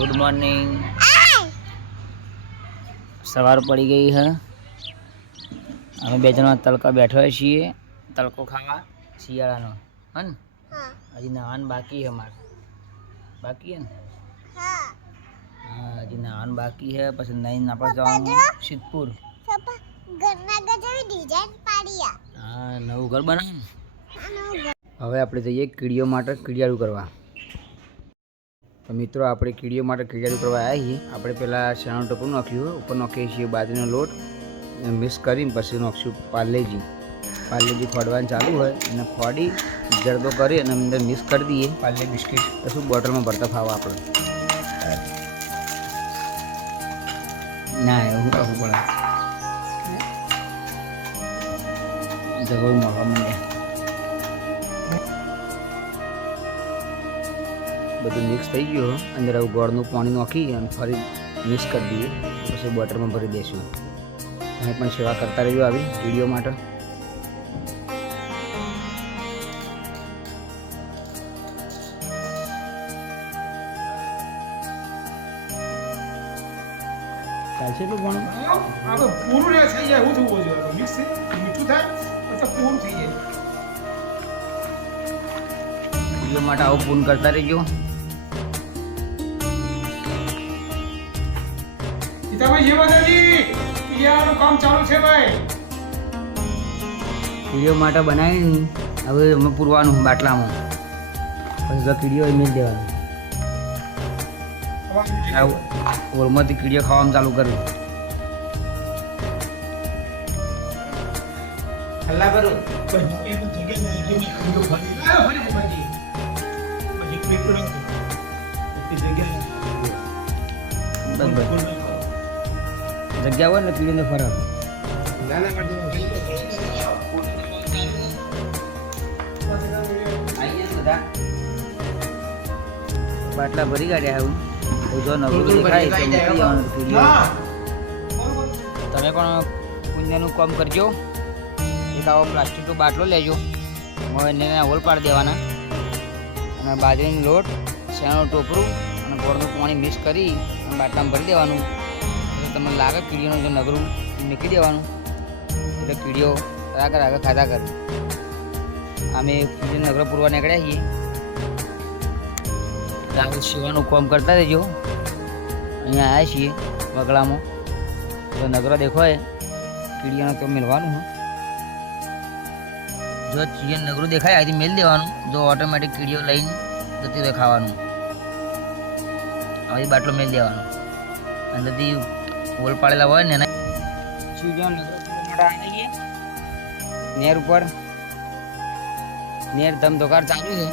Good morning સવાર પડી ગઈ હે. અમે બે જણા તડકા બેઠા છીએ. તડકો ખાવા શિયાળાનો. હે. ને હજી નહાન બાકી છે મારે. બાકી છે ને? હા. હજી નવાન બાકી છે પછી નહીં આપણે જવાનું સિદ્ધપુર. હા નવું ઘર બનાવ્યું હવે આપણે જઈએ કીડીઓ માટે કીડિયાળું કરવા. તો મિત્રો આપણે કીડીઓ માટે કીડિયાળું કરવા આવ્યા છીએ. આપણે પહેલાં શેણાનું ટપરું નાખ્યું ઉપર નાખીએ છીએ બાજરીનો લોટ. મિક્સ કરીને પછી નાખશું પાર્લેજી પાર્લેજી ફોડવાનું ચાલુ હોય. અને ફોડી જરદો કરી અને અંદર મિક્સ કરી દઈએ. પાર્લે બિસ્કિટ. તો શું બોટલમાં ભરતા ફાવે આપણે. ના એવું કરવું પડે. જગો મળવા માંડ્યા બધું મિક્સ થઈ ગયું. અંદર આવું ગોળનું પાણી નાખી અને ફરી મિક્સ કરી દઈએ. પછી બટરમાં ભરી દઈશું. તમે પણ સેવા કરતા રહ્યું આવી વીડિયો માટે. ચાલશે એટલું ભણું આપણે પૂરું ને થઈ એવું થવું જોઈએ મિક્સ મીઠું થાય પછી પૂરું થઈ જાય. વીડિયો માટે આવું પૂન કરતા રહેજો સીતાભાઈ જે માતાજી પિયાનું કામ ચાલુ છે ભાઈ. વીડિયો માટે બનાવીને હવે અમે પૂરવાનું બાટલામાં. પછી તો કીડીઓ મેળ દેવાનું. આ કીડીઓ ખાવાનું ચાલુ કર્યું. હલ્લા કરું. જગ્યા હોય ને પીડીને ફરક નાના બાટલા ભરી કાઢ્યા આવું જો નવું દેખાય તો મૂકી તમે પણ પુણ્યનું કામ કરજો? એક આવો પ્લાસ્ટિકનો બાટલો લેજો. હવે એને હોલ પાડી દેવાના. અને બાજરીનો લોટ શેનું ટોપરું અને ગોળનું પાણી મિક્સ કરી અને બાટલામાં ભરી દેવાનું. તમને લાગે કીડીઓનું જે નગરું નીકળી દેવાનું એટલે કીડીઓ આગળ આગળ ખાધા કરે. અમે નગર પૂરવા નીકળ્યા છીએ. આગળ સેવાનું કામ કરતા રહેજો. અહીંયા આવ્યા છીએ બગડામાં. તો નગરો દેખાય, કીડીઓને તો મેળવાનું હો. જો ચીયન નગરું દેખાય, અહીંથી મેળ દેવાનું. જો ઓટોમેટિક કીડીઓ લઈને જતી રહે ખાવાનું. આવી બાટલો મેળ દેવાનો. અંદરથી હોલ પાડેલા હોય ને નેર ઉપર. નેર ધમધોકાર ચાલુ છે.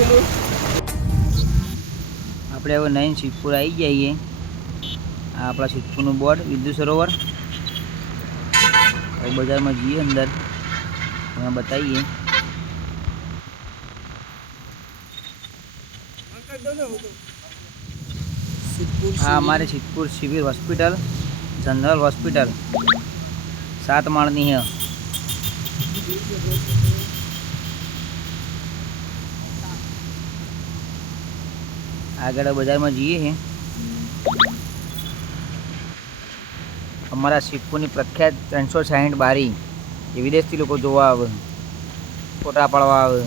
Thank ને? આપણે હવે નયન સિદ્ધપુર આવી જઈએ. આ આપણા સિદ્ધપુરનું બોર્ડ વિદ્યુત સરોવર. હવે બજારમાં જઈએ અંદર. તમને બતાવીએ. હા અમારે Siddhpur civil hospital general hospital. સાત માળની છે આગળ બજારમાં જઈએ છીએ અમારા સિદ્ધપુરની પ્રખ્યાત ત્રણસો સાહીઠ બારી. એ વિદેશથી લોકો જોવા આવે. ફોટા પાડવા આવે.